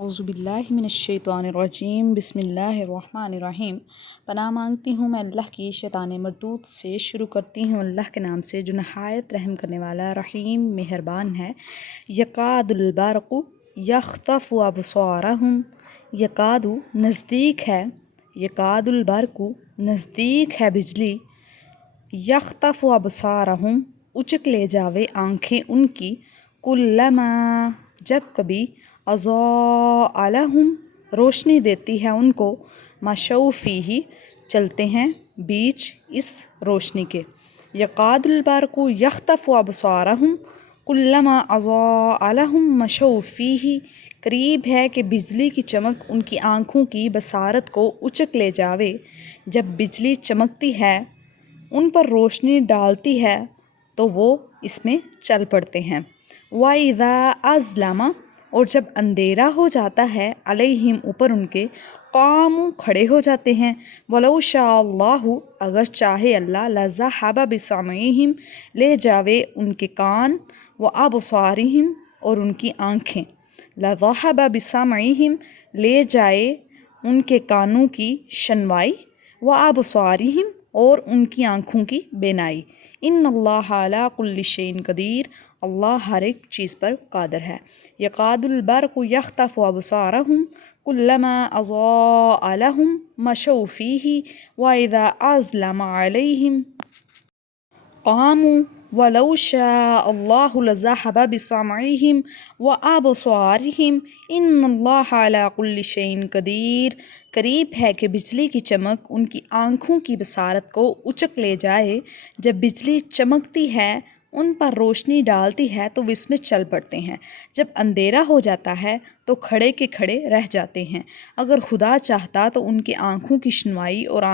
औज़ुबिल्लाहिमिनश्शैतानिर्रजीम बिस्मिल्लाहिर्रहमानिर्रहीम। पनाह मांगती हूँ मैं अल्लाह की शैतान मरदूद से। शुरू करती हूँ अल्लाह के नाम से जो नहायत रहम करने वाला रहीम मेहरबान है। यकादुल बरक़ु यख़्तफ़ु अबसारहुम। यकादु नज़दीक है, यकादुल बरक़ु नज़दीक है बिजली, यख़्तफ़ु अबसारहुम उचक ले जावे आँखें उनकी, कुल्लमा जब कभी, अज़ाअ लहुम रोशनी देती है उनको, मशौ फ़ीही चलते हैं बीच इस रोशनी के। यकादुल बरक़ु यख़्तफ़ु अबसारहुम कुल्लमा अज़ाअ लहुम मशौ फ़ीही करीब है कि बिजली की चमक उनकी आँखों की बसारत को उचक ले जावे। जब बिजली चमकती है, उन पर रोशनी डालती है तो वो इसमें चल पड़ते हैं। वइज़ा अज़लमा और जब अंधेरा हो जाता है, अलैहिम ऊपर उनके, क़ामू खड़े हो जाते हैं। वलौ शाअल्लाहु अगर चाहे अल्लाह, लज़हबा बिसमइहिम ले जावे उनके कान, व अबसारिहिम और उनकी आँखें, लज़हबा बिसमइहिम ले जाए उनके कानों की शनवाई, व अबसारिहिम और उनकी आँखों की बेनाई। इन्नल्लाह अला कुल्लि शैइन कदीर अल्लाह हर एक चीज़ पर कादिर है। यकादुल बरक़ु यख़्तफ़ु अबसारहुम कुल्लमा अज़ाअ लहुम मशौ फ़ीही वइज़ा अज़लम अलैहिम क़ामू वलौ शाअल्लाहु लज़हबा बिसमइहिम व अबसारिहिम इन्नल्लाह अला कुल्लि शैइन कदीर करीब है कि बिजली की चमक उनकी आँखों की बसारत को उचक ले जाए। जब बिजली चमकती है, उन पर रोशनी डालती है तो वो इसमें चल पड़ते हैं। जब अंधेरा हो जाता है तो खड़े के खड़े रह जाते हैं। अगर खुदा चाहता तो उनके आँखों की शनवाई और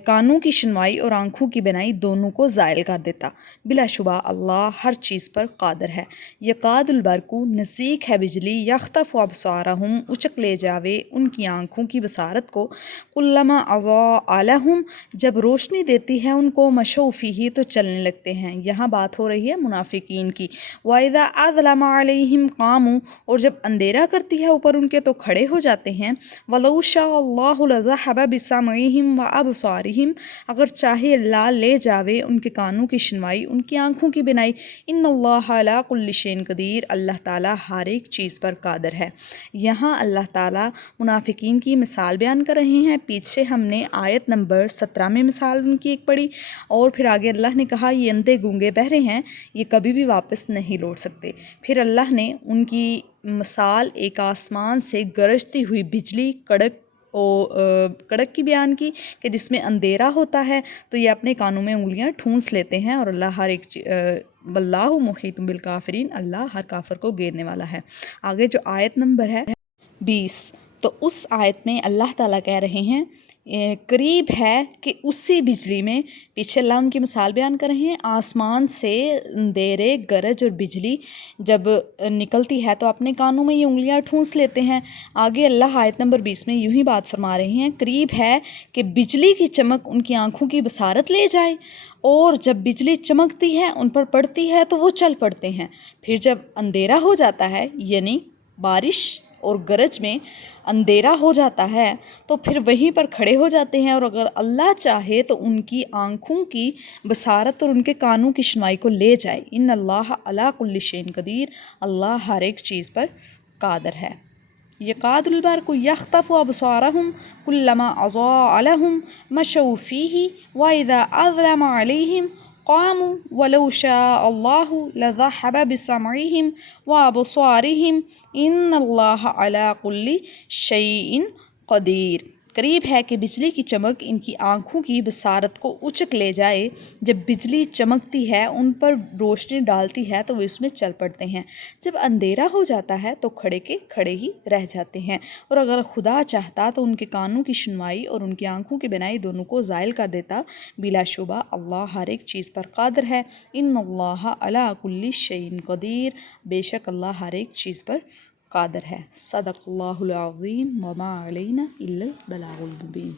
कानों की शनवाई और आँखों की बनाई दोनों को ज़ायल कर देता। बिलाशुबा अल्लाह हर चीज़ पर कादिर है। यकादुल बरक़ु नज़दीक है बिजली, यख़्तफ़ु अबसारहुम उचक ले जावे उनकी आँखों की बसारत को, कुल्लमा अज़ाअ लहुम जब रोशनी देती है उनको, मशौ फ़ीही तो चलने लगते हैं। यहाँ बात हो रही है मुनाफिकीन की। वइज़ा अज़लम अलैहिम क़ामू और जब अंधेरा करती है ऊपर उनके तो खड़े हो जाते हैं। वलौ शाअल्लाहु लज़हबा बिसमइहिम व अबसारिहिम अगर चाहे अल्लाह ले जावे उनके कानों की शनवाई, उनकी आँखों की बिनाई। इन्नल्लाह अला कुल्लि शैइन कदीर अल्लाह ताला हर एक चीज़ पर कादिर है। यहाँ अल्लाह ताला मुनाफिकीन की मिसाल बयान कर रहे हैं। पीछे हमने आयत नंबर 17 में मिसाल उनकी एक पढ़ी और फिर आगे अल्लाह ने कहा ये अंधे गूंगे बहरे हैं, ये कभी भी वापस नहीं लौट सकते। फिर अल्लाह ने उनकी मिसाल एक आसमान से गरजती हुई बिजली कड़क की बयान की कि जिसमें अंधेरा होता है तो ये अपने कानों में उंगलियां ठूंस लेते हैं और अल्लाह हर एक वल्लाहु मुहीतुम बिल काफिरीन अल्लाह हर काफिर को घेरने वाला है। आगे जो आयत नंबर है 20, तो उस आयत में अल्लाह ताला कह रहे हैं करीब है कि उसी बिजली में, पीछे अल्लाह उनकी मिसाल बयान कर रहे हैं, आसमान से अंधेरे गरज और बिजली जब निकलती है तो अपने कानों में ये उंगलियां ठूंस लेते हैं। आगे अल्लाह आयत नंबर 20 में यूं ही बात फरमा रहे हैं, करीब है कि बिजली की चमक उनकी आँखों की बसारत ले जाए और जब बिजली चमकती है उन पर पड़ती है तो वो चल पड़ते हैं। फिर जब अंधेरा हो जाता है, यानी बारिश और गरज में अंधेरा हो जाता है तो फिर वहीं पर खड़े हो जाते हैं और अगर अल्लाह चाहे तो उनकी आँखों की बसारत और उनके कानों की शनवाई को ले जाए। इन्नल्लाह अला कुल्लि शैइन कदीर अल्लाह हर एक चीज़ पर कादिर है। यकादुल बरक़ु यख़्तफ़ु अबसारहुम कुल्लमा अज़ाअ लहुम मशौ फ़ीही वइज़ा अज़लम अलैहिम क़ामू वलौ शाअल्लाहु लज़हबा बिसमइहिम व अबसारिहिम इन्नल्लाह अला कुल्लि शैइन क़दीर करीब है कि बिजली की चमक इनकी आँखों की बसारत को उचक ले जाए। जब बिजली चमकती है, उन पर रोशनी डालती है तो वो इसमें चल पड़ते हैं। जब अंधेरा हो जाता है तो खड़े के खड़े ही रह जाते हैं और अगर खुदा चाहता तो उनके कानों की सुनवाई और उनकी आँखों की बिनाई दोनों को ज़ायल कर देता। बिलाशुबा अल्लाह हर एक चीज़ पर कादिर है। इन्नल्लाह अला कुल्लि शैइन क़दीर बेशक अल्लाह हर एक चीज़ पर कादिर है। सदक़ल्लाहुल अज़ीम व मा अलैना इल्लल बलागुल मुबीन।